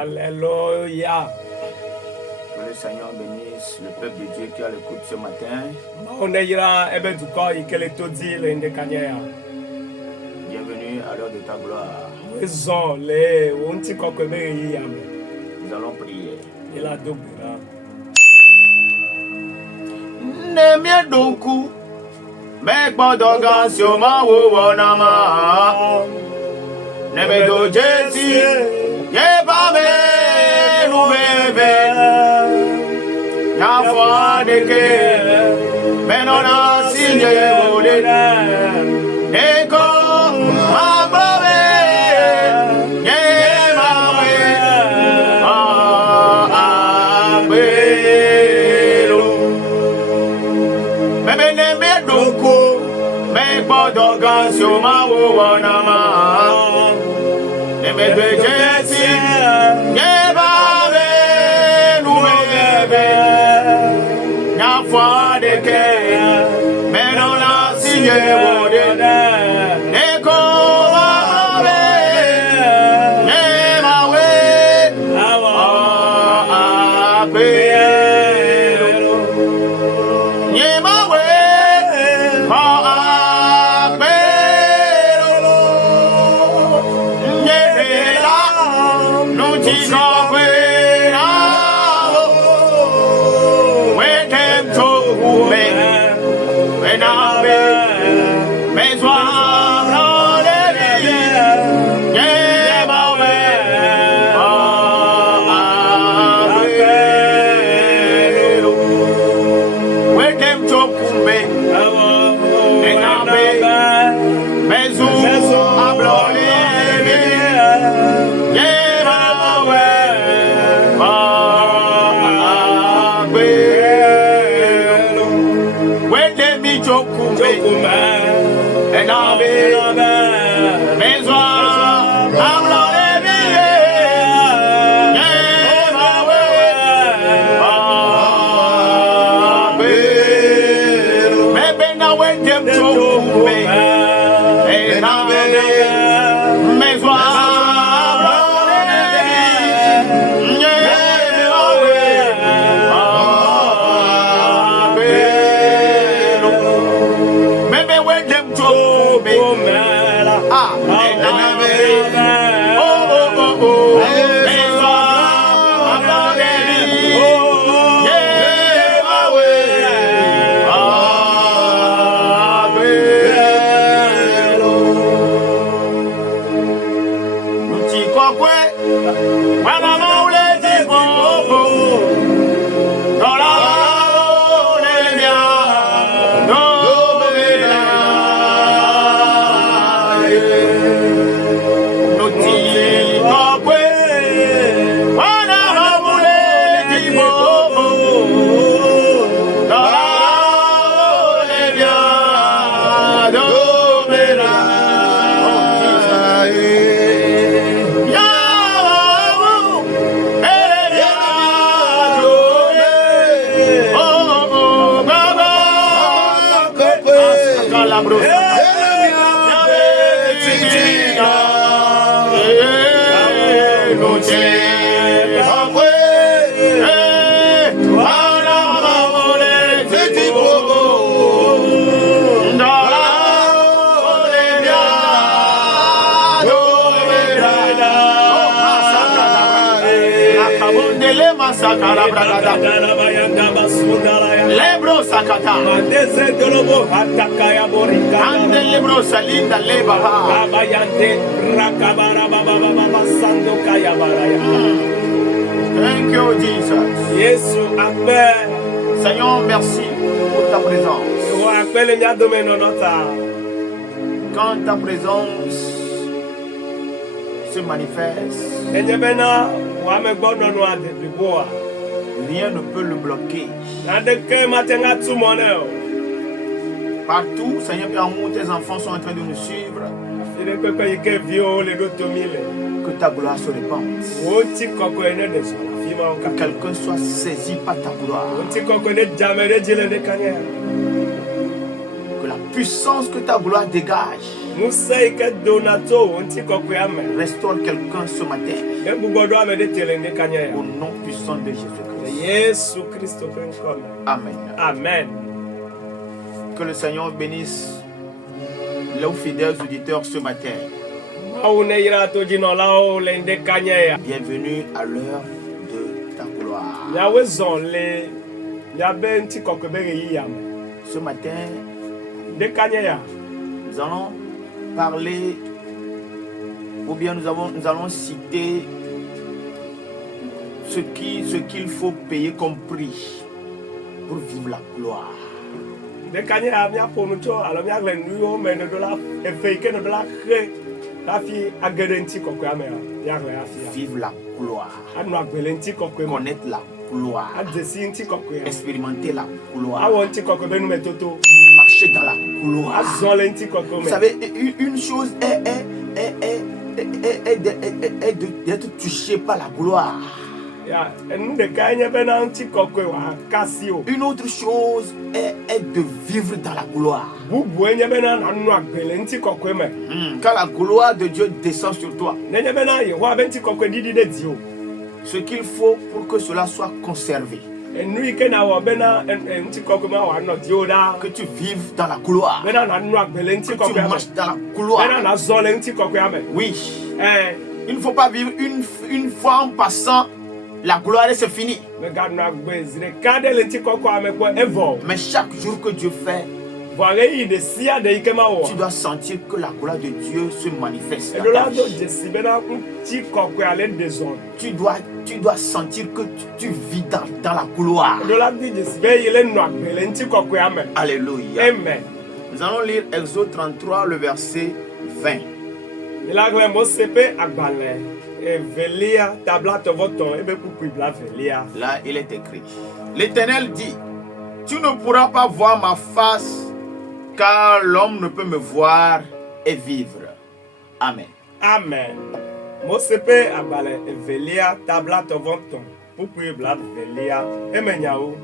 Alléluia. Que le Seigneur bénisse le peuple de Dieu qui a l'écoute ce matin. Bienvenue à l'heure de ta gloire. Nous allons prier. Nemie doku, me bodoga sioma wo wonama. Neme do Jesi, ye ba me nueve. Na foi de que, me non a signé wole. Neko above, ye ba me abelo. Me neme doku, me bodoga sioma wo wonama. Me do Jesi, ye ba me nueve. Na foi de que, me non a signé wole. Neko above, ye ba we abelo. Ye ba we abelo. Ye la no ti go we na. We tem to me. We na be. Me soir le ye ba we abelo. We tem to me. We na be. Me soir ablole. Lebro sakata. Ande lebro salinda lebaha. Thank you, Jesus. Seigneur, merci pour ta présence. Quand ta présence se manifeste, rien ne peut le bloquer. Partout, Seigneur, où tes enfants sont en train de nous suivre, que ta gloire se répande. Que quelqu'un soit saisi par ta gloire. Que la puissance que ta gloire dégage restaure quelqu'un ce matin. Au nom puissant de Jésus-Christ. Amen. Amen. Que le Seigneur bénisse les fidèles auditeurs ce matin. Bienvenue à l'heure de ta gloire. Ce matin, nous allons parler, ou bien nous allons citer ce qu'il faut payer comme prix pour vivre la gloire. Vivre la gloire. Connaître la gloire. Expérimenter la gloire. Marcher dans la gloire. Vous savez, une chose est d'être touché par la gloire. Une autre chose est de vivre dans la gloire. Quand la gloire de Dieu descend sur toi, ce qu'il faut pour que cela soit conservé, que tu vives dans la gloire, que tu marches dans la gloire. Oui, il ne faut pas vivre une fois en passant. La gloire, c'est fini. Mais chaque jour que Dieu fait, tu dois sentir que la gloire de Dieu se manifeste. Tu dois sentir que tu vis dans la gloire. Alléluia. Amen. Nous allons lire Exode 33, le verset 20. Là, il est écrit: L'Éternel dit, tu ne pourras pas voir ma face, car l'homme ne peut me voir et vivre. Amen. Amen. Mosepe abale evelia tabla tovonton pupu bla velia emenyao.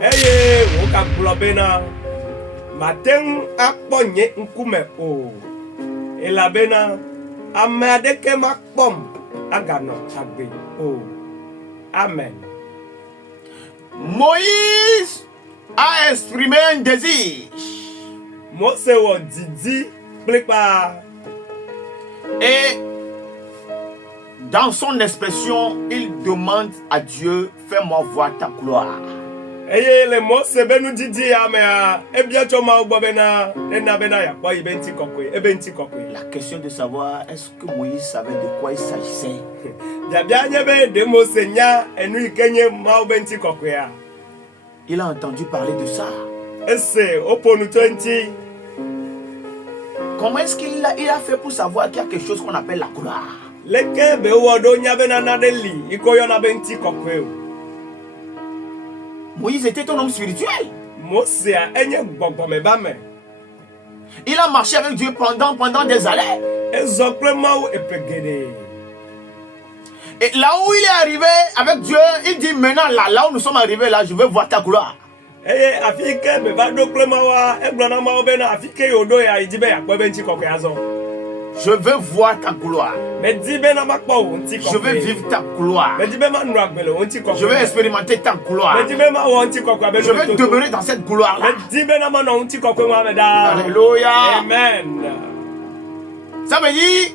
Eye woka blobena maten akponye nkume o. Elabena amadeke makpom agano agbe o. Amen. Moïse a exprimé un désir. Mose wo didi plipa. Et dans son expression, il demande à Dieu, fais-moi voir ta gloire. Le Mose benu didi amea ebia choma ugbobena ena bena ya kwa ibenti kokwe ebenti kokwe. La question de savoir est-ce que Moïse savait de quoi il s'agissait. Jabia nyebe de Mose nya enu ikenye ma ubenti kokwe a. Il a entendu parler de ça. Ese oponu 20. Comment est-ce qu'il a fait pour savoir qu'il y a quelque chose qu'on appelle la gloire? Leke be wodo nya bena na deli ikoyo na benti kokwe. Moïse était un homme spirituel. Il a marché avec Dieu pendant des années. Et là où il est arrivé avec Dieu, il dit maintenant là où nous sommes arrivés là, je veux voir ta gloire. Je veux voir ta gloire. Je veux vivre ta gloire. Je veux expérimenter ta gloire. Je veux demeurer dans cette gloire-là. Alléluia. Amen. Ça veut dire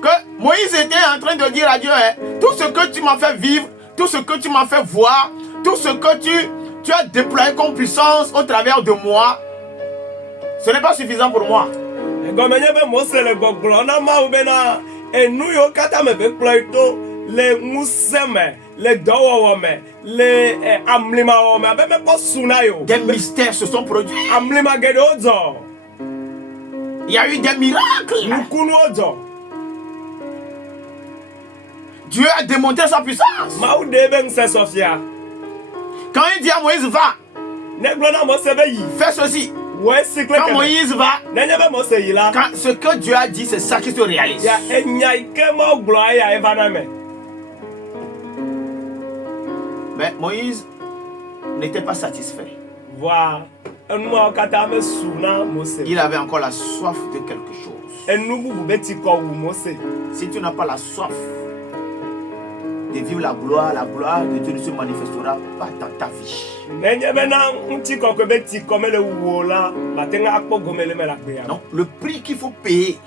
que Moïse était en train de dire à Dieu, tout ce que tu m'as fait vivre, tout ce que tu m'as fait voir, tout ce que tu as déployé comme puissance au travers de moi, ce n'est pas suffisant pour moi. Des mystères se sont produits. Il y a eu des miracles. Dieu a démontré sa puissance. Quand il dit à Moïse, va, fais ceci. Quand Moïse va, quand ce que Dieu a dit, c'est ça qui se réalise. Mais Moïse n'était pas satisfait. Il avait encore la soif de quelque chose. Si tu n'as pas la soif de vivre la gloire de Dieu ne se manifestera pas dans ta vie. nenye bena ntsi kɔkɔe be tsi kɔme le wuwo la mate ŋa akpɔ gome le me le agbea Donc le prix qu'il faut payer,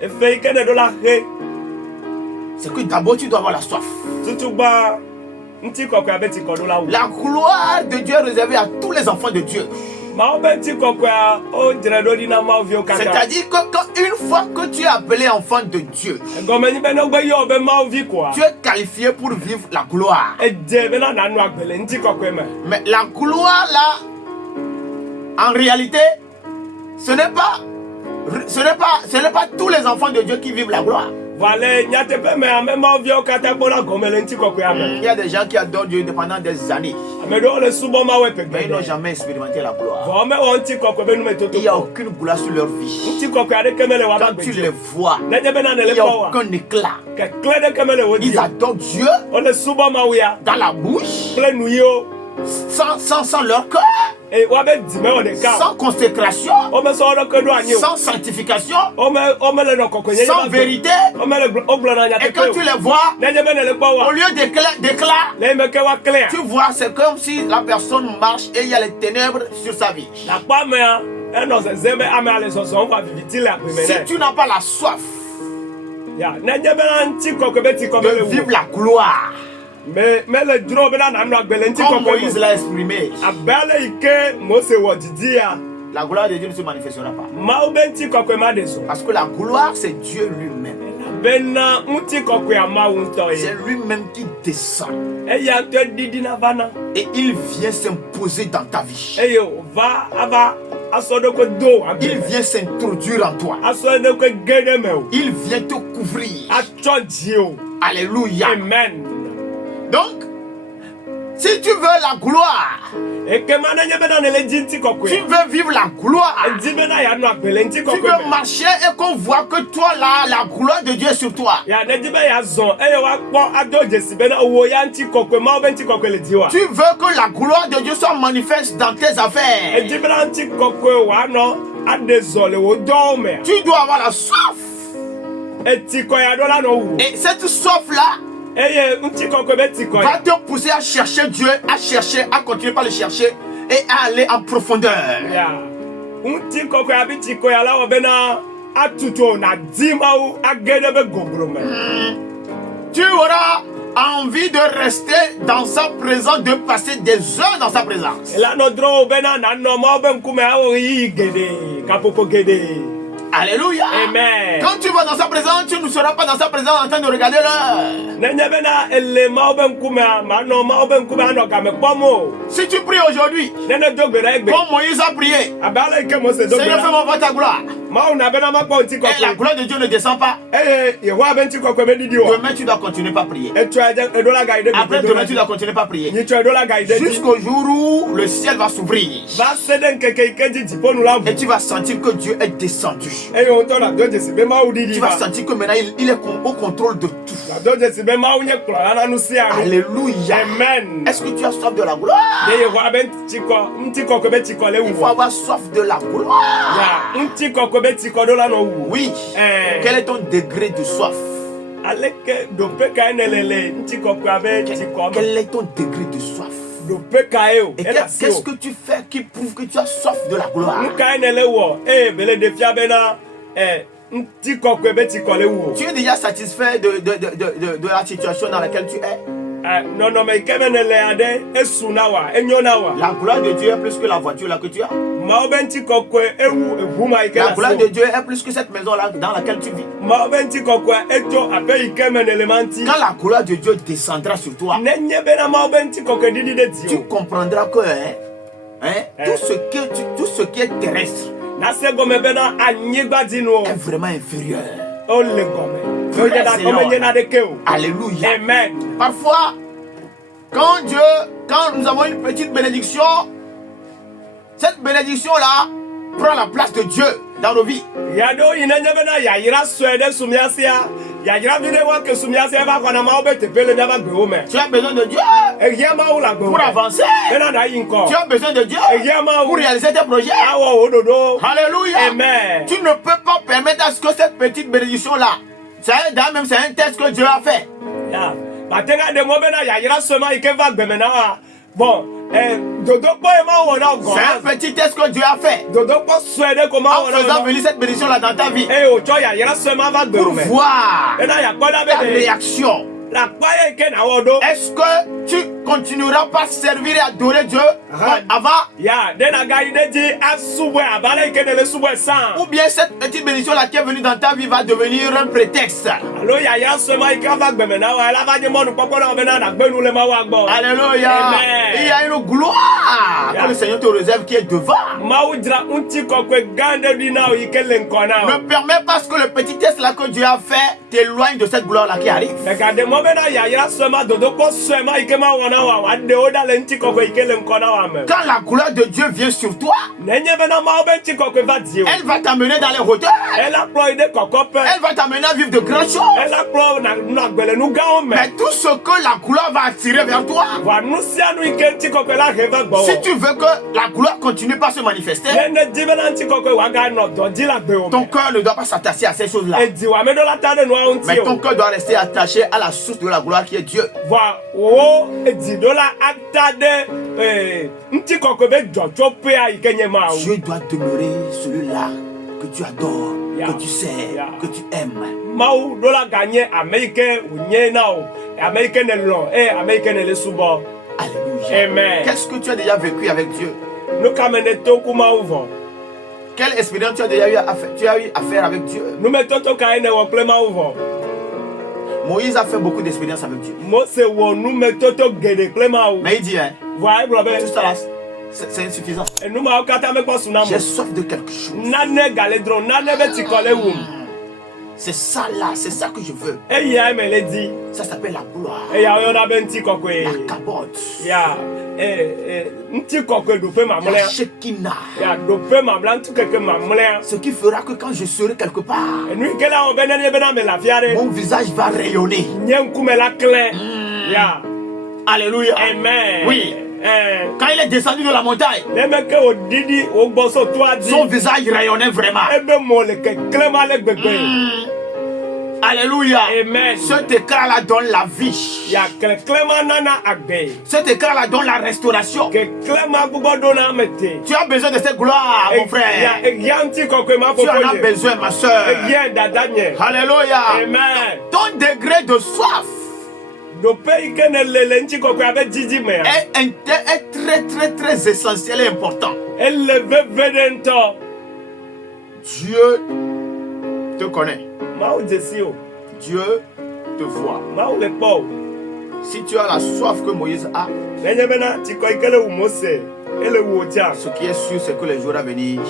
efe yi ke ne ɖo la xe c'est que d'abord tu dois avoir la soif. tutugba ntsi kɔkɔe be tsi kɔ ɖo la wu La gloire de Dieu est réservée à tous les enfants de Dieu. mawo be ntsi kɔkɔea o dzre ɖo ɖi na mawoviwo kaka C'est-à-dire que une fois que tu es appelé enfant de Dieu, egɔme nyi be ne wogbe yɔ be mawovi koa tu es qualifié pour vivre la gloire. edze bena nanɔ agbe le ntsi kɔkɔe me Mais la gloire là, en réalité, ce n'est pas tous les enfants de Dieu qui vivent la gloire. vɔ le nyateƒe me ame mawoviwo katã kpɔna gɔme le ntsi kɔkɔea me Il y a des gens qui adorent Dieu pendant des années, ame ɖewo le subɔ mawoe mais ils n'ont pegbe jamais expérimenté la gloire. vɔ mewɔ ntsi kɔkɔe be numetoto Il n'y a aucune gloire sur leur vie. ntsi kɔkɔe aɖeke mele wɔ Quand abe tu gbedzi les vois, nenye bena ne il le n'y a kpɔ wa aucun éclat. kekle ɖeke mele wo Ils dzi o. adorent Dieu Wole subɔ mawu ya dans la bouche, kple nuyiwo sans leur cœur, eye woabe dzi mewɔ ɖeka o. sans consécration, Womesɔ wo ɖeke ɖo anyi o. sans sanctification, Womele nɔ kɔkɔenyenye sans ma gbe. vérité. Wogblɔna Et quand tu nyateƒe o. les vois, Nenye be ne le kpɔ au wa lieu d'éclat, le yi me ke woaklẽa tu vois, c'est comme si la personne marche et il y a les ténèbres sur sa vie. le akpa mea enɔ zeze be amea le zɔzɔm va viviti le agbe me Si nɛ tu n'as pas la soif ya nenye bena ŋtsi kɔkɔe be tsi kɔme de le vivre wu la gloire, mele dzro bena nanɔ agbe le ŋtsi comme kɔkɔe Moïse me l'a exprimé, abe ale yi ke Mose wɔ didi ya la gloire de Dieu ne se manifestera pas. mawu be ŋtsi kɔkɔe ma ɖe zɔ Parce que la gloire, c'est Dieu lui-même. bena ŋtsi kɔkɔea mawu ŋutɔ C'est ye lui-même qui descend. eya ŋutɔ didina vana Et il vient s'imposer dans ta vie. eye wòva ava asɔ ɖokoe do agbe Il me. vient s'introduire en toi. asɔ ɖokoe ge ɖe me o Il vient te couvrir. atsɔ dzi o Alléluia. amen Donc, si tu veux la gloire, ekema nenye bena ne le dzi ŋtsi tu kɔkɔe veux vivre la gloire, edi bena yeanɔ agbe le ŋtsi tu kɔkɔe veux me marcher et qu'on voit que toi là, la gloire de Dieu est sur toi. ya nedi be yeazɔ eye woakpɔ ado dzesi bena wo ya ŋtsi kɔkɔe mawo be ŋtsi kɔkɔe le dziwa Tu veux que la gloire de Dieu soit manifeste dans tes affaires. edi bena ŋtsi kɔkɔe woanɔ aɖe zɔ le wo dɔwo mea Tu dois avoir la soif. eti kɔya ɖo la nɔ wu Et cette soif-là eye ŋtsi kɔkɔe be ti va kɔya te pousser à chercher Dieu, à continuer par le chercher et à aller en profondeur. ya ŋtsi kɔkɔe abi tsi kɔya la wɔ bena atutu o na di mawu age ɖe be goglo me Tu auras envie de rester dans sa présence, de passer des heures dans sa présence. elanɔ drɔ̃ wo bena nanɔ mawo be ŋkume awɔ ɣeyiɣi geɖe kaƒoƒo geɖe Alléluia. amen Quand tu vas dans sa présence, tu ne seras pas dans sa présence en train de regarder l'heure. nenye bena ele mawo be ŋkumea manɔ mawo be ŋkume anɔ game kpɔm o Si tu pries aujourd'hui, nene do gbe ɖe egbe comme Moïse a prié, abe ale yi ke Mose do gbe Seigneur, la fais-moi voir ta gloire. mawu na bena makpɔ ŋtsi Et la kɔkɔe gloire de Dieu ne descend pas. eye yehowa be ŋtsi kɔkɔe be didi o Demain, tu dois continuer par prier. etsɔe eɖo la gayi ɖe Après, gbe demain, tu dois continuer par prier. nyitsɔe eɖo la gayi ɖe dzi Jusqu'au jour où le ciel va s'ouvrir. va se ɖe ŋkeke yi ke dzi dziƒonu la Et ʋu tu vas sentir que Dieu est descendu. eye wo ŋutɔ na do dzesi be mawu ɖiɖi Tu vas va sentir que maintenant, il est au contrôle de tout. na do dzesi be mawu nye kplɔla na nu sia nu Alléluia. amen Est-ce que tu as soif de la gloire? ye yehowa be ŋtsi kɔkɔe be tsikɔ le Il faut wu avoir soif de la gloire. ya ŋtsi kɔkɔe be tsikɔ ɖo la nɔ wu Oui. Quel est ton degré de soif? aleke ɖope kae ne le ŋtsi kɔkɔea be tsikɔ me Quel est ton degré de soif? ɖope kae o Et ele asi qu'est-ce o que tu fais qui prouve que tu as soif de la gloire? nu kae ne le wɔ eye bele ɖe fia bena ŋtsi kɔkɔe be tsikɔ le wu o Tu es déjà satisfait de la situation dans laquelle tu es? nɔnɔme yi ke me ne le aɖe esu na wa enyo na wa La gloire de Dieu est plus que la voiture là que tu as. mawo be ŋtsi kɔkɔe ewu eʋu ma yi ke La le gloire asi de o Dieu est plus que cette maison là dans laquelle tu vis. mawo be ŋtsi kɔkɔe etso aƒe yi ke me ne le ma ŋti Quand la gloire de Dieu descendra sur toi, nenye bena mawo be ŋtsi kɔkɔe ɖiɖi ɖe dzi tu o comprendras que tout ce qui est terrestre na se gɔme bena anyigba dinu o est vraiment inférieur. o le gɔme ɔmenye na ɖeke o Alléluia. amen Parfois, quand nous avons une petite bénédiction, cette bénédiction-là prend la place de Dieu dans nos vies. ya ɖewo yi nenye bena yayra sɔe ɖe sumia sia yayra vi ɖe wa ke sumia sia va xɔna mawo be teƒe le miaƒe agbewo me Tu as besoin de Dieu ehia mawu le agbewo pour me avancer. bena ɖayi Tu ŋkɔ as besoin de Dieu ehia mawu pour réaliser tes projets. awɔ wo ɖoɖo Alléluia. amen Tu ne peux pas permettre à ce que cette petite bénédiction-là, c'est un test que Dieu a fait. ya Batenga de mo bena ya yira sema ike va gbeme na wa. Bon, dodo po e ma wona go. C'est un petit test que Dieu a fait. Dodo po swede ko ma En wona. faisant venir cette bénédiction là dans ta vie. Eh o cho ya yira sema va Pour gbeme. voir Ena ya koda ta be. réaction. La paye ike na wodo. Est-ce que tu continueras par servir et adorer Dieu avant? Ya, dena ga ide di asubwe abala ike ne le subwe san. Ou bien cette petite bénédiction là qui est venue dans ta vie va devenir un prétexte? Alo ya yira sema ike va gbeme na wa la va je mo nu popo na bena na gbenu le ma wa gbo. Alléluia. Amen. Il y a une gloire que le Seigneur te réserve qui est devant. Maudra unti kokwe gande dina o ike le nkona. Ne permets pas que le petit test là que Dieu a fait t'éloigne de cette gloire là qui arrive. Regardez mo bena ya yira sema dodo ko sema ike ma wona wa de oda le nti kokwe ike le nkona wa me. Quand la gloire de Dieu vient sur toi, Nenye bena ma obe nti kokwe va di o. elle va t'amener dans les hauteurs. Elle a plo ide kokope. Elle va t'amener à vivre de grandes choses. Elle a plo na gbele nu ga o me. Mais tout ce que la gloire va attirer vers toi, Wa nu sia nu ike nti kokwe la heva gbo. si tu veux que la gloire continue par se manifester, Nene di bena nti kokwe wa ga no do di la gbe o. ton cœur ne doit pas s'attacher à ces choses-là. E di wa me do la ta de nu a Mais unti ton o. cœur doit rester attaché à la source de la gloire qui est Dieu. Wa wo e di do la akta de nti kokwe be jojo pe a ike nye ma o. Dieu doit demeurer celui-là que tu adores, Yeah. que tu sers, Yeah. que tu aimes. Mau do la gagner Américain ou nye na o. Américain ne lo Américain ne le subo. Alléluia. Amen. Qu'est-ce que tu as déjà vécu avec Dieu? Nous kamene to kuma uvo. Quelle expérience tu as déjà eu à faire avec Dieu? Nous mettons to ka ene wo plema uvo. Moïse a fait beaucoup d'expériences avec Dieu. Mose wo nous mettons to gede plema u. Mais il dit, hein, Voilà brobe. tout ça là, c'est insuffisant. E nous ma okata me ko sunamo. J'ai soif de quelque chose. Nane galedron, nane be ti kole wu. C'est ça là, c'est ça que je veux. E ya me le di. Ça s'appelle la gloire. E ya yo na be nti kokwe. La cabote. Ya nti kokwe do pe mamle. La Shekinah. Ya do pe mamla ntu keke mamle. Ce qui fera que quand je serai quelque part, E nu ke la o benene be na me la fiare. mon visage va rayonner. Nyenkume la clé. Ya. Alléluia. Amen. Oui. Quand il est descendu de la montagne, Le mec au didi au bosso toi dit. son visage rayonnait vraiment. Ebe mo le ke cléma le bébé. Alléluia. Amen. Cet écran là donne la vie. Ya cléma nana agbe. Cet écran là donne la restauration. Que cléma bugo dona mete. Tu as besoin de cette gloire, mon frère. Ya yanti kokwe ma Tu en as pokoye. besoin, ma soeur. Ya dadanye. Alléluia. Amen. Ton degré de soif Do pe ke ne le nti kokwe abe didi me. est très essentiel et important. Elle le vedento. Dieu te connaît. Ma o desio. Dieu te voit. Ma o le po. Si tu as la soif que Moïse a, Nenye bena ti ko ikele u Mose. Ele u otia. ce qui est sûr, c'est que les jours à venir,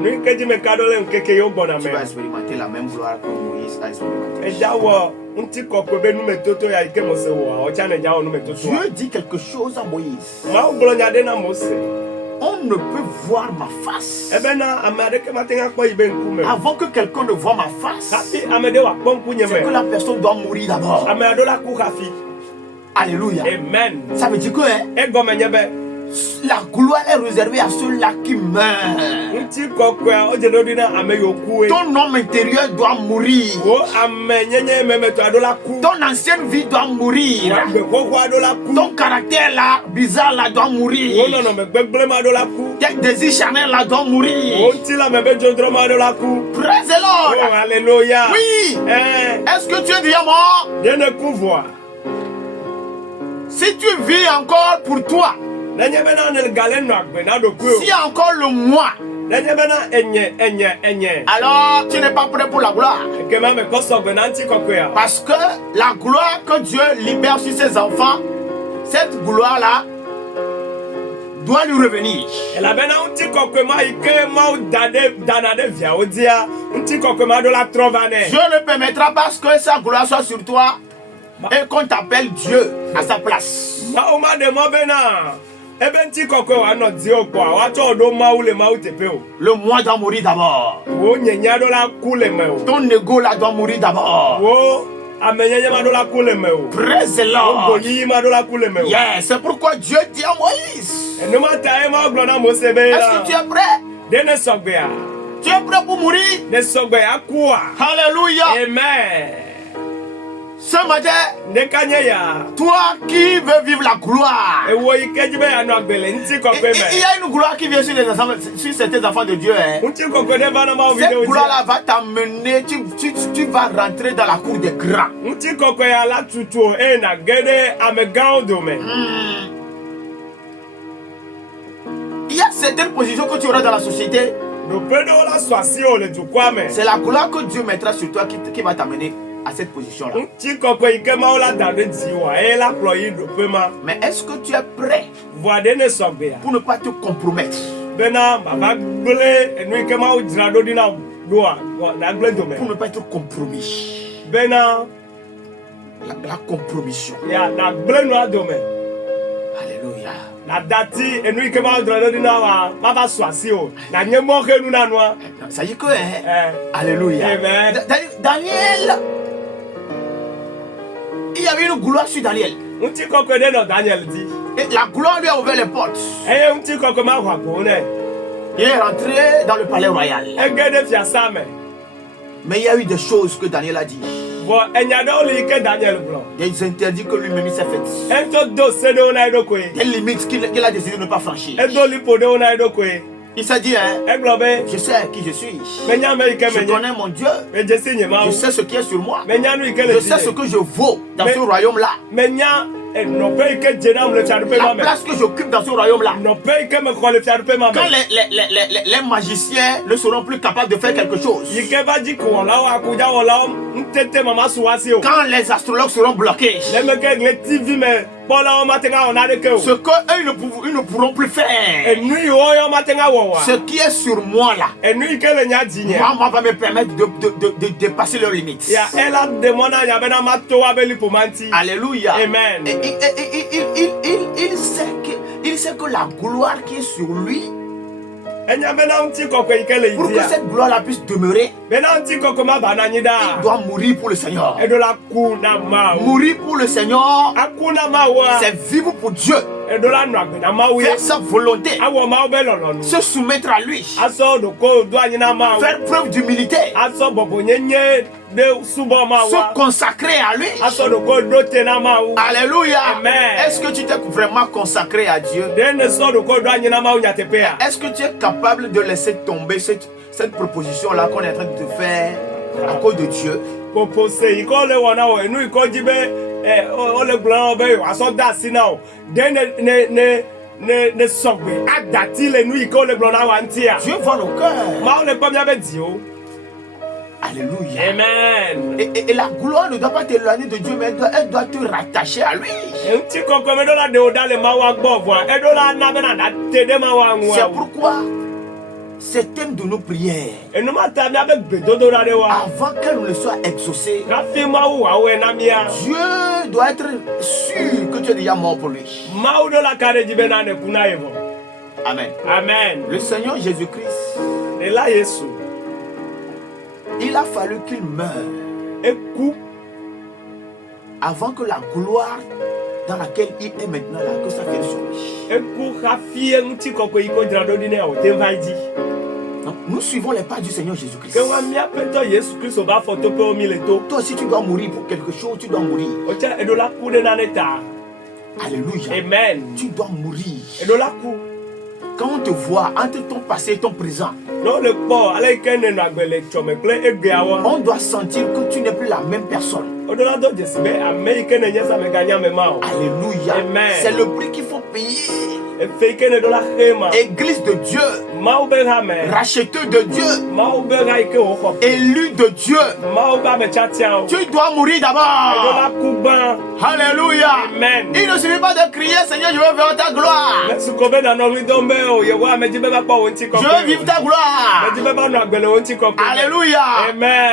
Nu ke di me kadole nkeke yo bona tu me. vas expérimenter la même gloire que Moïse a expérimenté. Ejawo nti kokwe be nu metoto ya ike Mose wo. O cha ne jawo nu metoto. Dieu dit quelque chose à Moïse. Ma o glonya de na Mose. On ne peut voir ma face Ebe na amade ke matenga kpo ibe nkume. avant que quelqu'un ne voit ma face. Kapi amede wa kpompu C'est que nyeme. la personne doit mourir d'abord. Amede la ku kafi. Alléluia. Amen. Ça veut dire que hein, Ego menyebe. la gloire est réservée à ceux-là qui meurent. Nti kokwe o je do dina ame yoku e. Ton homme intérieur doit mourir. Wo ame nyenye meme to adola ku. Ton ancienne vie doit mourir. Wa be ko adola ku. Ton caractère là, bizarre là, doit mourir. Wo no no me gbegble ma adola ku. Tes désirs charnels là, doit Wo mourir. nti la mebe jodro ma adola ku. Praise the Oh Lord. alléluia. Oui. Est-ce que tu es déjà mort? Dene ku voa. Si tu vis encore pour toi, Nenye bena ne galen no agbe na do ku. si encore le moi, Nenye bena enye. alors tu n'es pas prêt pour la gloire. Ke ma me ko so gbe na nti kokwe a. Parce que la gloire que Dieu libère sur ses enfants, cette gloire-là doit lui revenir. La bena nti kokwe ma ike ma danade via odia. Nti kokwe ma do la trovane. Dieu ne permettra pas que sa gloire soit sur toi et qu'on t'appelle Dieu à sa place. Ma o ma de mo bena. Ebe nti kokwe wa no di okwa. Wa cho do ma ule ma utepe o. Le moi doit mourir d'abord. Wo nyenya do la kule me o. Ton ego là doit mourir d'abord. Wo amenyenye ma do la kule me o. Praise the Wo Lord. goli ma do la kule me o. Yes, c'est pourquoi Dieu dit à Moïse, No ma ta e ma glona Mose be est-ce la. que tu es prêt? Dene sogbe a. Tu es prêt pour mourir? Ne sogbe a kuwa. Alléluia. Amen. Ce matin, ndeka nye ya toi qui veux vivre la gloire, ewo ike jibe ya no agbele ntí kọ̀kọ̀ il me y a une gloire qui vient sur sur certains enfants de Dieu. Hein. ntí kọ̀kọ̀ de va na ma Cette video gloire-là va t'amener, tu vas rentrer dans la cour des grands. ntí kọ̀kọ̀ ya la tutu e na gede amegãwo dome. Il y a certaines positions que tu auras dans la société. no pe de la so asi o le dukwa me C'est la gloire que Dieu mettra sur toi qui va t'amener à cette position-là. ntí kọ̀kọ̀ ike ma o la da de di wa e la kplɔ yi do pe ma Mais est-ce que tu es prêt voa de ne sɔgbe ya pour ne pas te compromettre? bena baba gble enu ike ma o dzra do di na doa na gble dome Pour ne pas être compromis. bena La compromission. ya na gble nu adome Alléluia. na dati enu ike ma o dzra do di na wa ma va so asi o na nye mo ke nu na noa Ça y est que, hein? eh Alléluia. Amen. Daniel, il y avait une gloire sur Daniel. ntí kọ̀kọ̀ de no Daniel di Et la gloire lui a ouvert les portes. eye ntí kọ̀kọ̀ ma ho agbo ne Il est rentré dans le palais royal. ege de fiasa me Mais il y a eu des choses que Daniel a dit. vo enya de o le ike Daniel gblɔ Il y a des interdits que lui-même il s'est fait. ento do se de o na edo koe Des limites qu'il a décidé de ne pas franchir. edo lipo de o na edo koe Il s'est dit, hein, egblɔ be je sais qui je suis. menya me ike Je me nye connais mon Dieu. medze nye ma Je o sais ce qui est sur moi. menya nu ike Je le sais ce di que je vaux dans Mais- ce royaume-là. menya nɔƒe ike dze nam le fiaɖuƒe La ma me place que j'occupe dans ce royaume-là. nɔƒe ike me xɔ le fiaɖuƒe ma Quand me les magiciens ne seront plus capables de faire quelque chose. yi ke va dzi ko wɔlawo akudawɔlawo ŋutete mama su asi o Quand les astrologues seront bloqués. le me ke ŋle tv me kpɔlawo mate ŋa wɔ naneke Ce o qu'eux ils ne pourront plus faire. enu yiwo yɔ mate ŋa wɔ Ce wa qui est sur moi là. enu yi ke le nya dzi nye Moi va me permettre de dépasser leurs limites. ya ela de mɔ na nya bena ma to wa be liƒo ma ŋuti Alléluia. Amen. Il sait que la gloire qui est sur lui, enya bena ŋutikɔkɔe yi ke le yi pour que dzia cette gloire-là puisse demeurer, bena ŋutikɔkɔe ma ba na anyi il ɖa doit mourir pour le Seigneur. eɖo la ku na mawu Mourir pour le Seigneur, aku na mawua c'est vivre pour Dieu, eɖo la nɔ agbe na mawu ye faire sa volonté, awɔ mawu be lɔlɔnu se soumettre à lui, asɔ ɖoko do anyi na mawu faire preuve d'humilité, asɔ bɔbɔnyenye de subɔ se mawua consacrer à lui. asɔ ɖoko do te na mawu Alléluia. Amen. Est-ce que tu t'es vraiment consacré à Dieu? de ne sɔ ɖoko do anyi na mawu nyateƒea Est-ce que tu es capable de laisser tomber cette proposition-là qu'on est en train de te faire à cause de Dieu? popose yi ke wole wɔ na wɔ enu yi ke wodzi be wole gblɔ na wɔ be wòasɔ de asi na o de ne sɔgbe adati le nu yi ke wole gblɔ na wɔ ŋutia Dieu voit nos cœurs. mawu le kpɔ míabe dziwo Alléluia. amen Et la gloire ne doit pas t'éloigner de Dieu, mais elle doit te rattacher à lui. ŋutikɔkɔe me ɖo la ɖe wo ɖa le mawua gbɔ vɔa eɖo la na bena nate ɖe mawua C'est ŋua pourquoi certaines de nos prières, enu ma ta míabe gbedodoɖa ɖe wa avant qu'elles ne soient exaucées, hafi mawu wòawɔe na mía Dieu doit être sûr que tu es déjà mort pour lui. mawu ɖo la ka ɖe dzi bena ne ku na ye vɔ Amen. amen Le Seigneur Jésus-Christ, ne la yesu il a fallu qu'il meure eku avant que la gloire dans laquelle il est maintenant là, que ça vienne sur lui. eku hafi ŋutikɔkɔe yi ke wodzra ɖo ɖi ne wòte va yi dzi Donc, nous suivons les pas du Seigneur Jésus-Christ. ke wa míaƒe tɔ yesu kristu ƒe afɔtoƒe wo mi le to Toi aussi, tu dois mourir pour quelque chose, tu dois mourir. wotsa eɖo la ku ɖe nane ta Alléluia. amen Tu dois mourir. eɖo la ku Quand on te voit entre ton passé et ton présent, ne wole kpɔ ale yi ke nenɔ agbe le tsɔme kple egbeawo on doit sentir que tu n'es plus la même personne. woɖo la do dzesi be ame yi ke nenye sa meganya me ma o Alléluia. Amen. C'est le prix qu'il faut payer. efe yi ke ne ɖo la xe ma Église de Dieu, mawu be hame racheteur de Dieu, mawu be ha yi ke wòxɔ élu de Dieu. mawu be ame tiatiawo Tu dois mourir eɖo la d'abord. ku gbã Alléluia. amen Il ne suffit pas de crier, Seigneur, je veux voir ta gloire. mesu ko be nanɔ ɣli dɔm be o yewo ame dzi be va kpɔ wo Je veux vivre ŋutikɔkɔe ta gloire. medzi be va nɔ agbe le wo ŋutikɔkɔe Alléluia. Amen.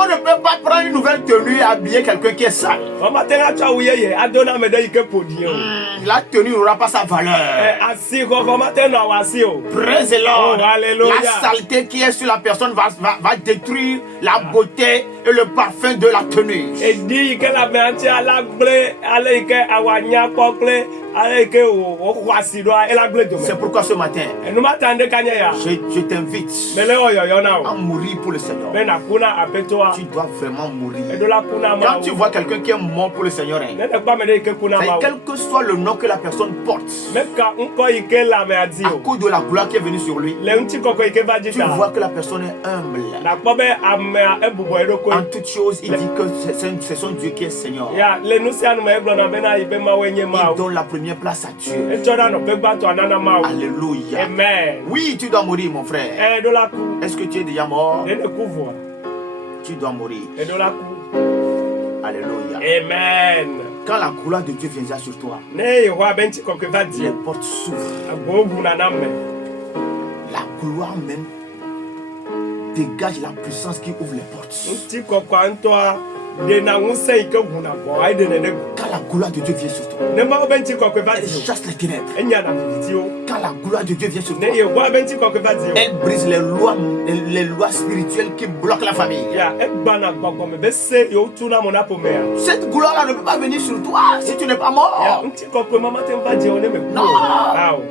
On ne peut pas prendre une nouvelle tenue et habiller quelqu'un qui est sale. wɔmate ŋa tsɔ awu yeye ado na ame ɖe yi ke ƒoɖi o La tenue n'aura pas sa valeur. asi xɔxɔ mate nɔ awu asi o Praise the Lord. Oh, alléluia. La saleté qui est sur la personne va détruire la beauté et le parfum de la tenue. eɖi yi ke le amea ŋuti ala gblẽ ale yi ke awanya kpɔ kple ale yi ke wòxɔ asi ɖoa ela gblẽ dome. C'est pourquoi ce matin, Enumata ɖeka nye ya. je t'invite Mele wɔ yɔyɔ na à o. mourir pour le Seigneur. Be naku na aƒetɔa. Tu dois vraiment mourir. Eɖo la ku na Quand tu Mawu. vois quelqu'un qui est mort pour le Seigneur, hein, Ne nekpɔ ame ɖe yi ke ku na c'est Mawu. quel que soit le nom que la personne porte, Meka ŋkɔ yi ke le amea di à o. cause de la gloire qui est venue sur lui, Le ŋutikɔkɔ yi ke va dzi tu ta. vois que la personne est humble. Nakpɔ be amea ebubɔ En eɖokui. toute chose, il dit que c'est son Dieu qui est Seigneur. Ya le nu sia nu me egblɔna bena yi be Mawoe nye Il Mawu. donne la première place à Dieu. Etsɔna nɔƒe gbãtɔ nana Mawu. Alléluia. Amen. Oui, tu dois mourir, mon frère. Eɖo la ku. Est-ce que tu es déjà mort? Ne ku vɔa. Tu dois mourir. Eɖo la ku. Alléluia. Amen. Quand la gloire de Dieu viendra sur toi, Ne Yehowa be ŋutikɔkɔe va di. les portes s'ouvrent. Agbowo ʋuna na me. La gloire même dégage la puissance qui ouvre les portes. Ŋutikɔkɔa ŋutɔa ɖena ŋusẽ yi ke ʋuna gbɔa eɖenɛ ɖe go. Quand la gloire de Dieu vient sur toi, Ne Mawu be ŋutikɔkɔe va elle di o. chasse les ténèbres. Enyana vivitiwo. Quand la gloire de Dieu vient sur Ne toi, Yehowa be ŋutikɔkɔe va di o. elle brise les lois spirituelles qui bloquent la famille. Ya egbana gbɔgbɔme be se yewo tuna mo na ƒomea. Cette gloire-là ne peut pas venir sur toi si tu n'es pas Ya mort. ŋutikɔkɔe ma mate ŋu va di o ne me ku Non. o. Awo.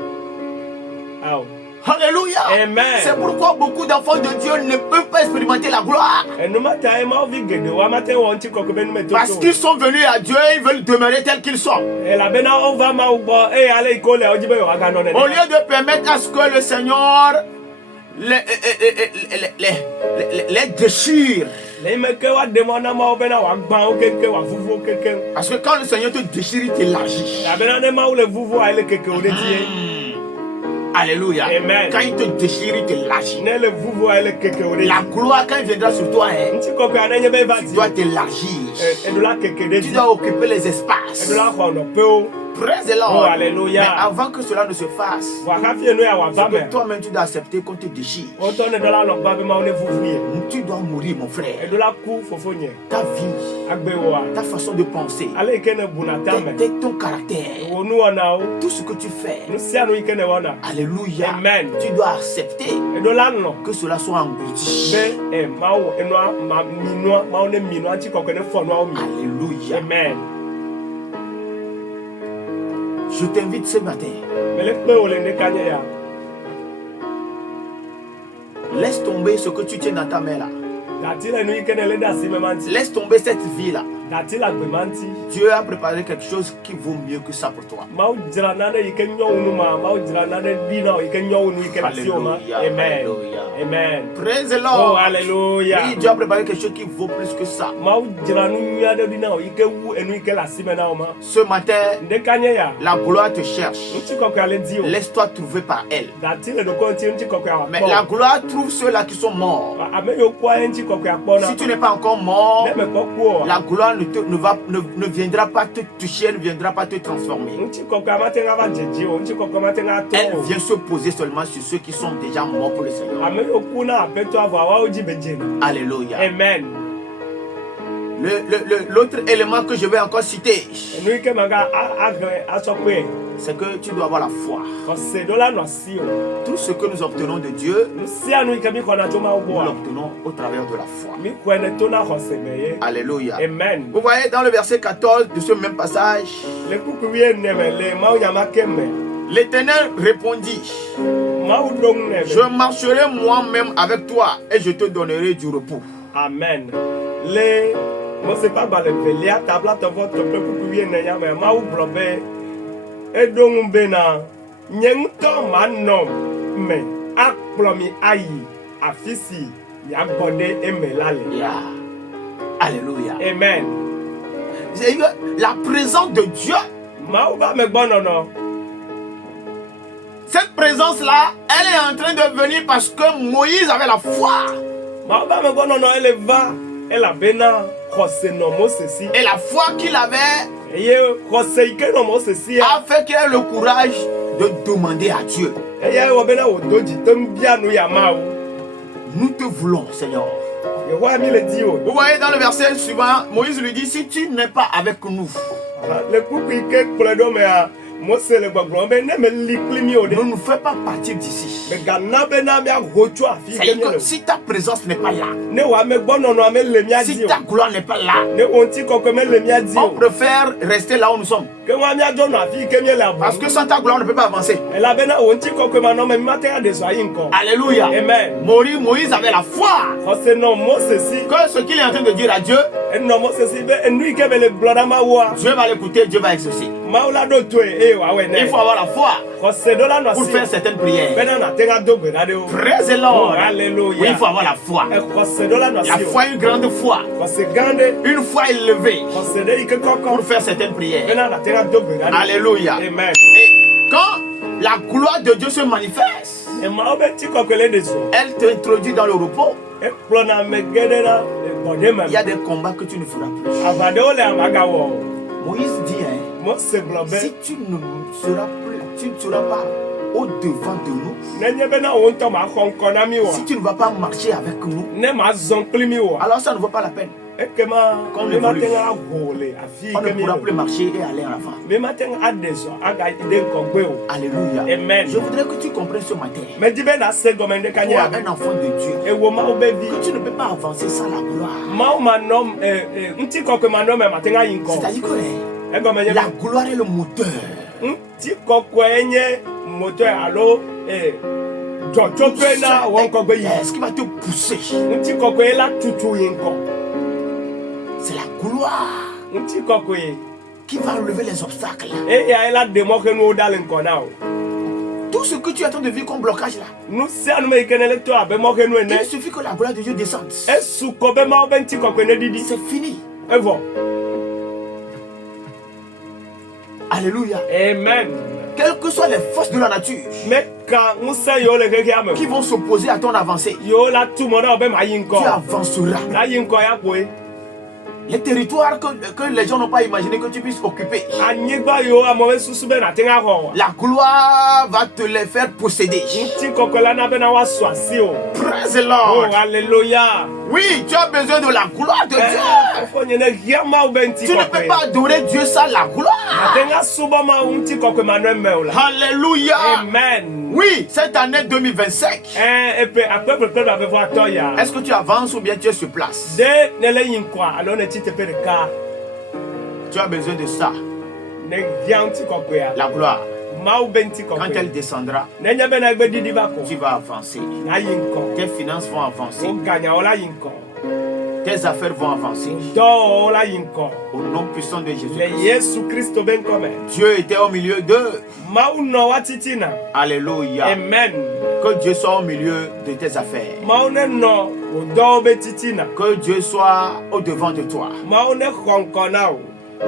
Awo. Alléluia. Amen. C'est pourquoi beaucoup d'enfants de Dieu ne peuvent pas expérimenter la gloire. Enumata ye Mawovi geɖewo amate wɔ ŋutikɔkɔe be nume Parce toto. qu'ils sont venus à Dieu, ils veulent demeurer tels qu'ils sont. Elabena wova Mawu gbɔ eye ale yi ke wole wodzi be yewoaganɔ Au nenea. lieu de permettre à ce que le Seigneur les déchire. Le yi me ke woaɖe mɔ na Mawu bena wòagbã wo keŋkeŋ wòavuvu wo keŋkeŋ. Parce que quand le Seigneur te déchire, il t'élargit. Elabena ne Mawu le vuvua ele keke wo ɖe dzi. Alléluia. Amen. Quand il te déchire, il t'élargit. Ne le vuvua ele keke wo ɖe La dzi. gloire, quand il viendra sur toi, hein, Ŋutikɔkɔe ne nye be eva tu di. dois t'élargir. Eɖo la keke ɖe Tu dzi. dois occuper les espaces. Eɖo la xɔ nɔƒewo. Praise the Oh, Lord. alléluia. Mais avant que cela ne se fasse, Vɔ hafi enu ya wòava c'est me. que toi-même tu dois accepter qu'on te déchire. Wotɔ ne ɖɔ la nɔ gbã be Mawu ne vuvu ye. Tu dois mourir, mon frère. Eɖo la ku fofonye. Ta vie, Agbe woa. ta façon de penser, Ale yi ke ne buna tame. ton caractère, Wo nuwɔnawo. tout ce que tu fais. Nu sia nu yi ke ne wɔna. Alléluia. Amen. Tu dois accepter Eɖo la nɔ. que cela soit englouti. Be Mawu enua ma minua Mawu ne minua ŋutikɔkɔe ne fɔ nuawo mi. Alléluia. Amen. Je t'invite ce matin, Mele kpe wo le ɖeka nye ya. laisse tomber ce que tu tiens dans ta main là. Dati le nu yi ke ne le ɖe asi me ma ŋuti. Laisse tomber cette vie là. Dati le agbe ma ŋuti. Dieu a préparé quelque chose qui vaut mieux que ça pour toi. Mawu dzra nane yi ke nyɔ wo nu ma. Mawu dzra nane ɖi na wo yi ke nyɔ wo nu yi ke le asi wo ma. Alléluia. Amen. Alléluia. Amen. Praise the Oh, Lord. alléluia. Oui, Dieu a préparé quelque chose qui vaut plus que ça. Mawu dzra nu nyui aɖe ɖi na wo yi ke wu enu yi ke le asi me na wo ma. Ce matin, Ɖeka nye ya. la gloire te cherche. Ŋutikɔkɔe le di o. Laisse-toi trouver par elle. Dati le ɖokɔ ŋuti ŋutikɔkɔe Mais akpɔ. la gloire trouve ceux-là qui sont morts. Ame yiwo kpɔa ye ŋutikɔkɔe akpɔ na. Si tu n'es pas encore mort, Ne me kpɔ ku o. la gloire ne viendra pas te toucher, elle ne viendra pas te transformer. Ŋutikɔkɔe mate ŋu ava dze dzi o. Ŋutikɔkɔe mate ŋu atɔ Elle o. vient se poser seulement sur ceux qui sont déjà morts pour le Seigneur. Ame yiwo ku na aƒetɔa vɔ awoawo dzi be dze na. Alléluia. Amen. L'autre élément que je vais encore citer, Enu yi ke maga ahlẽ atsɔ kpee. c'est que tu dois avoir la foi. Xɔse ɖo la nɔ asi o. Tout ce que nous obtenons de Dieu, Nu sia nu yi ke mi xɔna tso Mawu nous gbɔa. l'obtenons au travers de la foi. Mi xɔe ne to na xɔse me ye. Alléluia. Amen. Vous voyez dans le verset 14 de ce même passage, Le kuku wiene me le Mawu nyama ke me. l'Éternel répondit, Mawu ɖo ŋu ne je me. marcherai moi-même avec toi et je te donnerai du repos. Amen. Le Mose ƒe agbalẽ velia tablatɔvɔ tɔ kple kuku wiene ya me Mawu gblɔ be eɖo ŋu bena nye ŋutɔ manɔ me akplɔ mi ayi afi si miagbɔ ɖe eme la le. Yeah. Alléluia. Amen. C'est la présence de Dieu. Mawu ƒe amegbɔnɔnɔ. Cette présence-là, elle est en train de venir parce que Moïse avait la foi. Mawu ƒe amegbɔnɔnɔ ele va elabena xɔse nɔ Mose si. Et la foi qu'il avait Eye xɔse yi ke nɔ Mose sia. a fait qu'il ait le courage de demander à Dieu. Eya wɔ bena wòdo dzi te ŋu bia nu ya Mawu. Nous te voulons, Seigneur. Yehowa mi le di o. Vous voyez dans le verset suivant, Moïse lui dit, si tu n'es pas avec nous, Le kuku yi ke kplɔe ɖo mea Mose le gbɔgblɔ be ne me li kpli mi o Ne de. nous fais pas partir d'ici. Me gana be na mia ho tso afi ke C'est-à-dire mi que le. si ta présence n'est pas là, Ne wa me gbɔ nɔnɔ me le mia si di o. ta gloire n'est pas là, Ne wo ŋuti kɔkɔe me le mia di on o. préfère rester là où nous sommes. Ke wa mia dzo nɔ afi ke mi le abo. Parce que sans ta gloire, on ne peut pas avancer. Elabena wo ŋuti kɔkɔe ma nɔ me mi ma te aɖe zɔ ayi ŋkɔ. Alléluia. Amen. Moïse avait la foi Xɔse nɔ Mose si. que ce qu'il est en train de dire à Dieu, Enɔ Mose si be enu yi ke be le gblɔ na Mawua. Dieu va l'écouter, Dieu va exaucer. Mawu la ɖo toe eye wòawɔe Il nɛ. faut avoir la foi Xɔse ɖo la nɔ pour si. faire certaines prières. Bena nate ŋa do gbe ɖa ɖe wo. Praise the Lord. Oh, alléluia. Oui, il faut avoir la foi. Xɔse ɖo la nɔ La si foi o. est une grande foi. Xɔse gã ɖe. Une foi élevée Xɔse ɖe yi ke pour kɔkɔ. faire certaines prières. Bena nate ŋa do gbe ɖa ɖe. Alléluia. Amen. Et quand la gloire de Dieu se manifeste, Emawo be ŋuti kɔkɔe le ɖe zɔ. elle t'introduit dans le repos. Ekplɔna ame geɖe na gbɔɖe me. Il y a des combats que tu ne feras plus. Aʋa ɖewo le amagawɔ o. Moïse dit, hein, Mose gblɔ be si tu ne seras plus, tu ne seras pas au devant de nous, nenye bena wo ŋutɔ maxɔ ŋkɔ na mi si oa, tu ne vas pas marcher avec nous, ne mazɔ kpli mi oa, alors ça ne vaut pas la peine. ekema Comme mi ma évolue. te ŋa ho le afi On ne ke mi pourra le. plus marcher et aller en avant. Mi ma te ŋa aɖe zɔ aga ɖe ŋgɔgbe o. Alléluia. Amen. Je voudrais que tu comprennes ce matin. Medi be na se gɔme ɖeka nye Toi, abe. un enfant de Dieu, Ewo Mawu be vi. que tu ne peux pas avancer sans la gloire. Mawu manɔ ŋuti kɔkɔe manɔ me ma te ŋa yi ŋkɔ. C'est-à-dire que hein, Egɔme nye la be gloire est le moteur. ŋuti kɔkɔe nye motɔ alo dzɔdzɔƒe na wɔ ŋkɔgbe yi. Ce qui va te pousser, Ŋuti kɔkɔe la tutu yi ŋkɔ. c'est la gloire Ŋuti kɔkɔe. qui va enlever les obstacles. Eya la ɖe mɔxenuwo ɖa le ŋkɔ na o. Tout ce que tu es en train de vivre comme blocage là, Nu sia nu me yi ke ne le tɔ abe mɔxenu ene. il suffit que la gloire de Dieu descende. Esu kɔ be Mawu be ŋuti kɔkɔe ne ɖiɖi. C'est fini. Evɔ. Alléluia. Amen. Quelles que soient les forces de la nature Meka ŋusẽ yiwo le xexea me. qui vont s'opposer à ton avancée, Yiwo la tu mɔ na wo be ma yi tu ŋkɔ. avanceras. La yi ŋkɔ ya koe. Les territoires que les gens n'ont pas imaginé que tu puisses occuper, Anyigba yiwo amewo be susu be na te ŋa xɔ o. la gloire va te les faire posséder. Ŋuti kɔkɔe la na be na woasu asi o. Praise the Oh, Lord. alléluia. Oui, tu as besoin de la gloire de Dieu. Fɔ nye ne hia Mawu be ŋuti Tu ne peux kɔkɔe. pas adorer Dieu sans la Na gloire. te ŋa subɔ Mawu ŋuti kɔkɔe manɔ me o la. Alléluia. Amen. Oui, cette année 2025, Epe akpekpekpe do abe fɔ atɔ ya. est-ce que tu avances ou bien tu es sur place? De ne le yi ŋkɔa alo ne tsi teƒe ɖeka. Tu as besoin de ça, Ne hia ŋuti kɔkɔea. la gloire. Mawu be ŋuti Quand kɔkɔe. elle descendra, Nenye be na egbe ɖiɖi va tu kɔ. vas avancer. Na yi ŋkɔ. Tes finances vont avancer. Wo ganyawo la yi ŋkɔ. Tes affaires vont avancer. Dɔwɔwɔ la yi ŋkɔ. Au nom puissant de Le Jésus. Yesu Kristo be ŋkɔ me. Dieu était au milieu d'eux. Mawu nɔ wa titina. Alléluia. Amen. Que Dieu soit au milieu de tes affaires. Mawu ne nɔ wo dɔwo be titina. Que Dieu soit au devant de toi. Mawu ne xɔ ŋkɔ na o.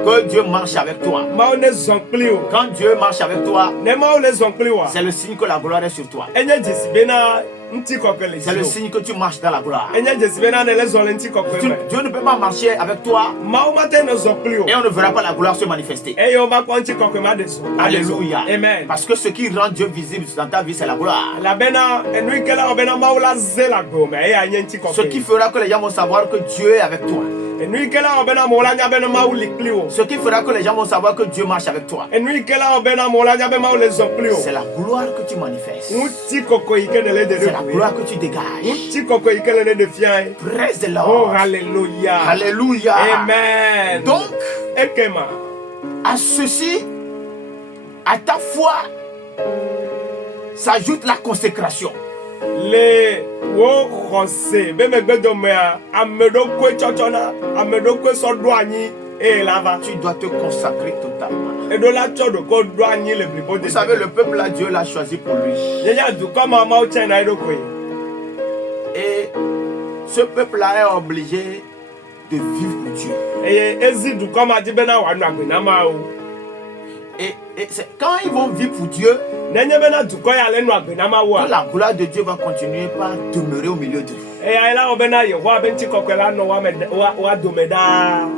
Que Dieu marche avec toi. Mawu ne zɔn kpli o. Quand Dieu marche avec toi, Ne Mawu le zɔn kpli wa. c'est le signe que la gloire est sur toi. Enye dzesi bena ŋuti kɔkɔe le C'est si le o. signe que tu marches dans la gloire. Enye dzesi bena ne le zɔn le ŋuti kɔkɔe me. Dieu ne peut pas marcher avec toi Mawu ma te ne zɔn kpli o. et on ne verra pas la gloire se manifester. Eye wo ma kpɔ ŋuti kɔkɔe ma de zɔn. Alléluia. Amen. Parce que ce qui rend Dieu visible dans ta vie, c'est la gloire. Elabena enu yi ke la wɔ bena Mawu la ze le agbe me eya nye ŋuti Ce qui kɔkɔe. fera que les gens vont savoir que Dieu est avec toi. Enu yi ke la wɔ bena amewo la nya bena Mawu li kpli o. Ce qui fera que les gens vont savoir que Dieu marche avec toi. Enu yi ke la wɔ bena amewo la nya be Mawu le zɔn kpli C'est o. la gloire que tu manifestes. Ŋuti kɔkɔe yi ke ne le de C'est ɖe la koe. gloire que tu dégages. Ŋuti kɔkɔe yi ke le ne de fia ye. Praise the Oh, Lord. alléluia. Alléluia. Amen. Donc, Ekema. à ceci, à ta foi, s'ajoute la consécration. Le wo xɔse be megbedɔmea ame ɖokoe tsɔtsɔna ame ɖokoe sɔ ɖo anyi eye la va. Tu dois te consacrer totalement. Eɖo la tsɔ ɖoko ɖo anyi le blibo de. Vous savez, le peuple là, Dieu l'a choisi pour lui. Yenya dukɔ ma Mawu tsɛ na eɖokoe. Et ce peuple là est obligé de vivre pour Dieu. Eye ezi dukɔ ma di bena wòanɔ agbe na Mawu. Et quand ils vont vivre pour Dieu, Nenye bena dukɔ ya le nɔ agbe na que Mawua. la gloire de Dieu va continuer par demeurer au milieu d'eux. Eya la wɔ bena Yehowa be ŋutikɔkɔe la nɔ wa dome ɖaa.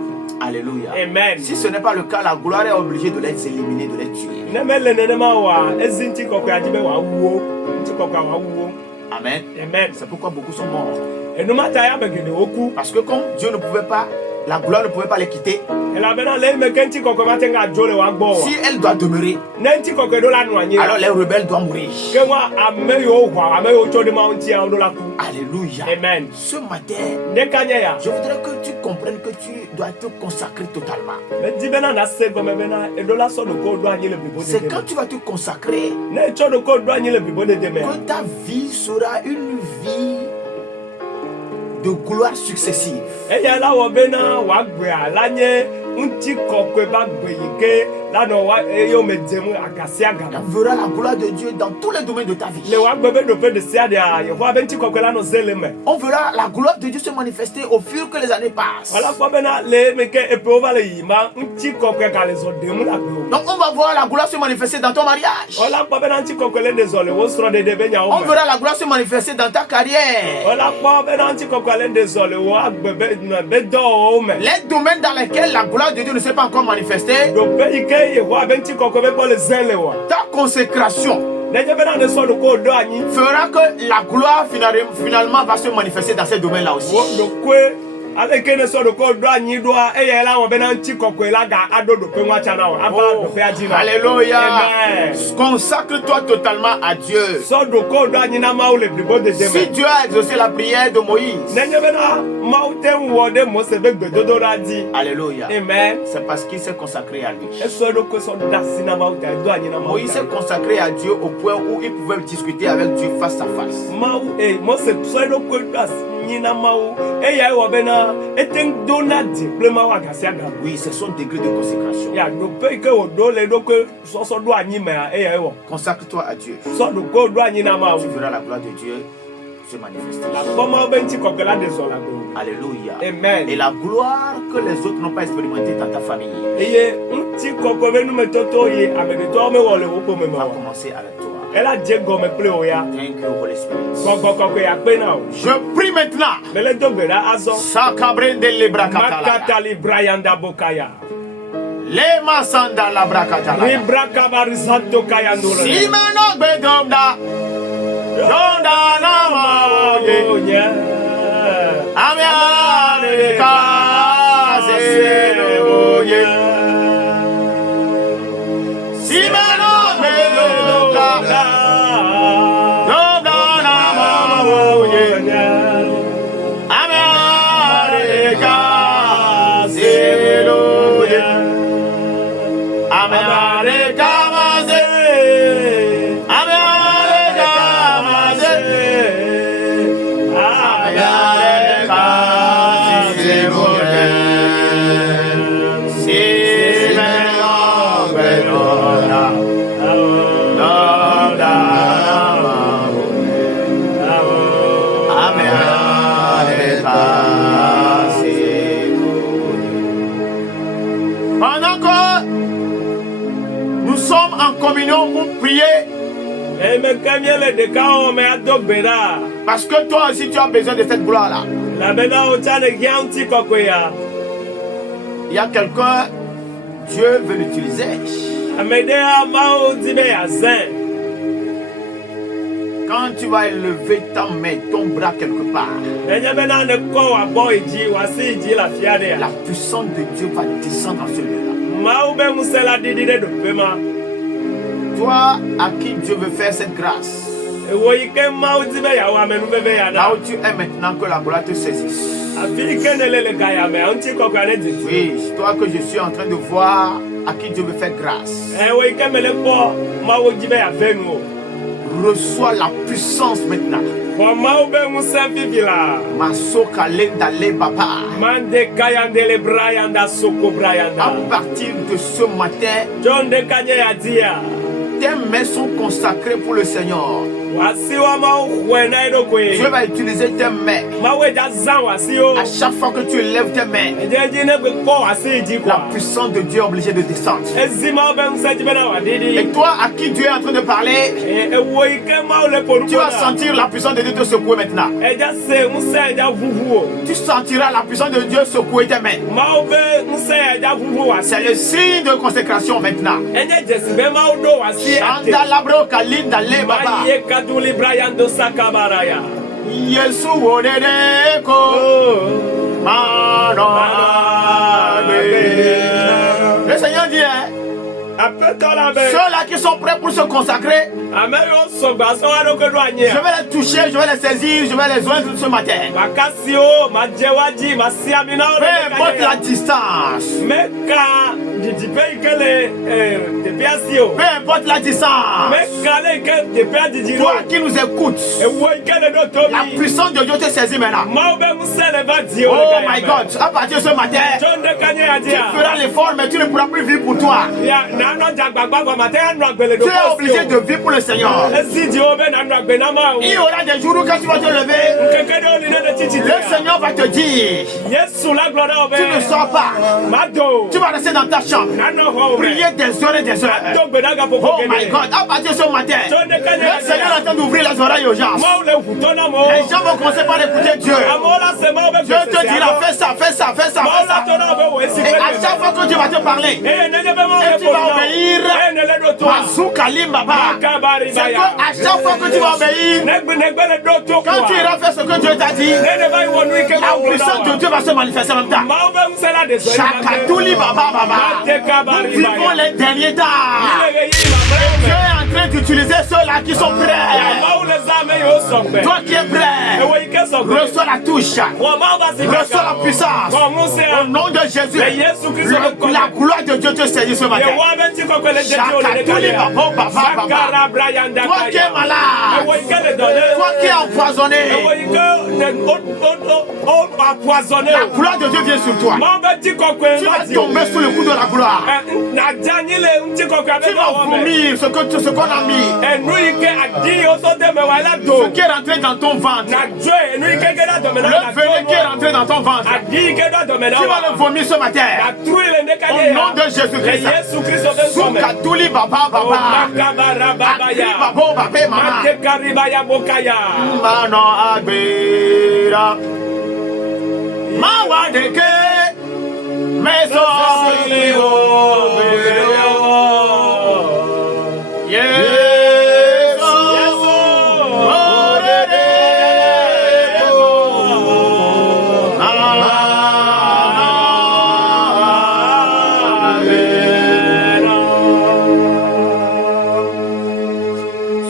Alléluia. Amen. Si ce n'est pas le cas, la gloire est obligée de les éliminer, de les tuer. Ne mele nenema oa ezi ŋutikɔkɔe adi be wòawuwo. Ŋutikɔkɔe wòawuwo. Amen. Amen. C'est pourquoi beaucoup sont morts. Enumata ya be geɖewo ku. Parce que comme Dieu ne pouvait pas la gloire ne pouvait pas les quitter. Si elle doit demeurer, alors les rebelles doivent mourir. Alléluia. Amen. Ce matin, je voudrais que tu comprennes que tu dois te consacrer totalement. C'est quand tu vas te consacrer que ta vie sera une vie de gloire successive. On verra la gloire de Dieu dans tous les domaines de ta vie. On verra la gloire de Dieu se manifester au fur que les années passent. Donc on va voir la gloire se manifester dans ton mariage. On verra la gloire se manifester dans ta carrière. Les domaines dans lesquels la gloire de Dieu ne s'est pas encore manifestée, ta consécration fera que la gloire finalement va se manifester dans ces domaines-là aussi. Alléluia. Consacre-toi totalement à Dieu. Si Dieu a exaucé la prière de Moïse, alléluia. Amen. C'est parce qu'il s'est consacré à lui. Moïse s'est consacré à Dieu au point où il pouvait discuter avec Dieu face à face. Oui, c'est son degré de consécration. Consacre-toi à Dieu. Tu verras la gloire de Dieu se manifester. Alléluia. Amen. Et la gloire que les autres n'ont pas expérimentée dans ta famille va commencer avec toi. Thank you, Holy Spirit. Je prie maintenant. Sakabrende lebrakatala. Lema sanda la brakatala. Simeno bedomda. Donda nama oye. Amiane kaze oye. Simeno bedomda. Communion pour prier. Parce que toi aussi tu as besoin de cette gloire là. Il y a quelqu'un, Dieu veut l'utiliser. Quand tu vas élever ta main, ton bras quelque part, la puissance de Dieu va descendre dans ce lieu-là. Toi à qui Dieu veut faire cette grâce, là où tu es maintenant, que la gloire te saisisse. Oui, c'est toi que je suis en train de voir à qui Dieu veut faire grâce. Reçois la puissance maintenant. Masoka lenda le papa. À partir de ce matin, tes mains sont consacrées pour le Seigneur. Dieu va utiliser tes mains. À chaque fois que tu lèves tes mains, la puissance de Dieu est obligée de descendre. Et toi à qui Dieu est en train de parler, tu vas sentir la puissance de Dieu te secouer maintenant. Tu sentiras la puissance de Dieu secouer tes mains. C'est le signe de consécration maintenant. Yesu wodedeko Le Seigneur dit, hein, ceux-là qui sont prêts pour se consacrer, je vais les toucher, je vais les saisir, je vais les joindre ce matin. Peu importe la distance. Peu importe la distance. Toi qui nous écoutes, la puissance de Dieu te saisit maintenant. Oh my God, à partir de ce matin, tu feras l'effort, mais tu ne pourras plus vivre pour toi. Tu es obligé de vivre pour le Seigneur. Il y aura des jours où quand tu vas te lever, le Seigneur va te dire, tu ne sors pas. Tu vas rester dans ta chambre, prier des heures et des heures. Oh my God, à partir de ce matin, le Seigneur est en train d'ouvrir les oreilles aux gens. Les gens vont commencer par écouter Dieu. Dieu te dira, fais ça, fais ça, fais ça, fais ça. Et à chaque fois que Dieu va te parler, et tu vas obéir, Mazuka Limbaba. C'est que à chaque fois que tu vas obéir, quand tu iras faire ce que Dieu t'a dit, la puissance de Dieu va se manifester en même temps. Chakatouli Baba Baba. Nous vivons les derniers temps. Dieu est en train d'utiliser ceux-là qui sont prêts. Toi qui es prêt, reçois la touche, reçois la puissance. Au nom de Jésus, la gloire de Dieu te saisit ce matin. Chakatouli Baba Baba. Toi qui es malade, toi qui es empoisonné, la gloire de Dieu vient sur toi. Tu vas tomber sous le coup de la gloire. Tu vas vomir ce qu'on a mis. Ce qui est rentré dans ton ventre. Le venin qui est rentré dans ton ventre. Tu vas le vomir ce matin. Au nom de Jésus-Christ. Soukatouli Baba Baba. Akri Babo Babé Mama. Mano Agbera. Mawadeke. Meso Iligo.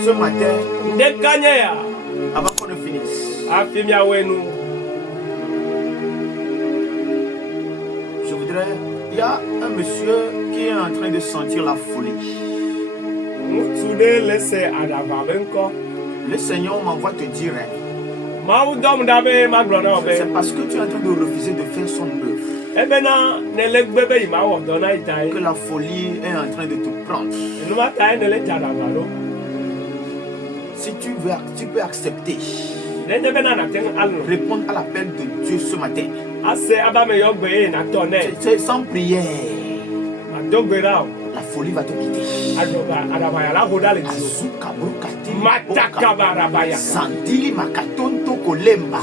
Ce matin, avant qu'on ne finisse, je voudrais, il y a un monsieur qui est en train de sentir la folie. Le Seigneur m'envoie te dire, c'est parce que tu es en train de refuser de faire son œuvre que la folie est en train de te prendre. Si tu peux accepter, répondre à l'appel de Dieu ce matin. C'est sans prière. La folie va te quitter. Sandili makatonto kolemba.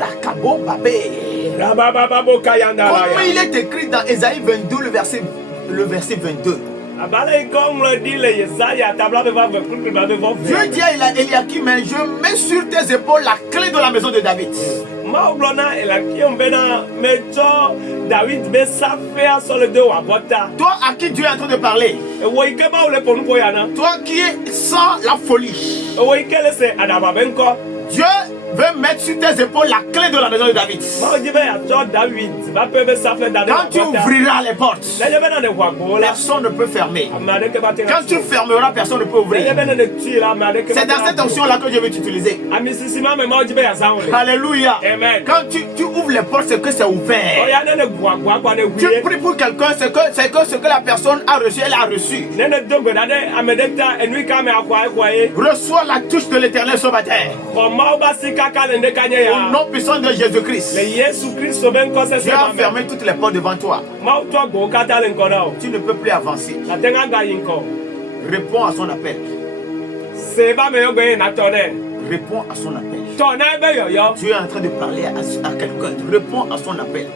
Rakabo babé. Comme il est écrit dans Ésaïe 22, le verset 22. Dieu dit à Eliakim, je mets sur tes épaules la clé de la maison de David. Toi à qui Dieu est en train de parler, toi qui es sans la folie, Dieu veut mettre sur tes épaules la clé de la maison de David. Quand tu ouvriras les portes, personne ne peut fermer. Quand tu fermeras, personne ne peut ouvrir. C'est dans cette option-là que je vais t'utiliser. Alléluia. Amen. Quand tu ouvres les portes, c'est que c'est ouvert. Tu pries pour quelqu'un, c'est que ce que la personne a reçu, elle a reçu. Reçois la touche de l'Éternel ce matin. Au nom puissant de Jésus-Christ, Dieu a fermé toutes les portes devant toi. Tu ne peux plus avancer. Réponds à son appel. Réponds à son appel. Dieu est en train de parler à quelqu'un. Réponds à son appel.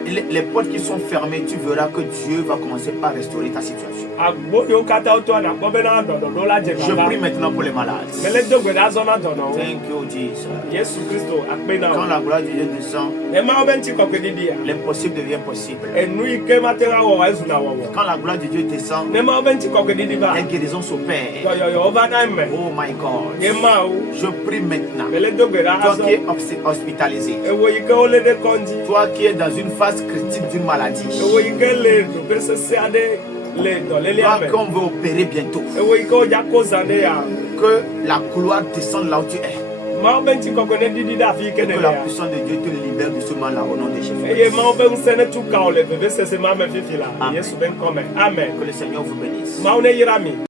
Et les portes qui sont fermées, tu verras que Dieu va commencer par restaurer ta situation. agboyo kata oto na kobena dodo la je Je baba prie maintenant pour les malades. mele dogbe da zona dono Thank you, Jesus. Yesu Kristo akpena Quand la gloire de Dieu descend, e ma obenti kokwedidi ya l'impossible devient possible. enu ike matera wo wa ezuna wo Quand la gloire de Dieu descend, ne ma obenti kokwedidi ba les guérisons s'opèrent. yo over na me Oh my God. e ma o Je prie maintenant. mele dogbe da Toi azo qui es hospitalisé, e wo ike ole de konji toi qui es dans une phase critique d'une maladie, e wo ike le do be se se ade le do le le toi ame qu'on veut opérer bientôt, e wo ike o ja ko zane ya que la gloire descende là où tu es. ma obenti kokwedidi da fi Que ike ne la ya puissance de Dieu te libère de ce mal-là au nom de eye Jésus. ma obe nsene tu ka ole bebe se se ma me fifi la Amen. Yesu ben come amen Que le Seigneur vous bénisse. ma one yira mi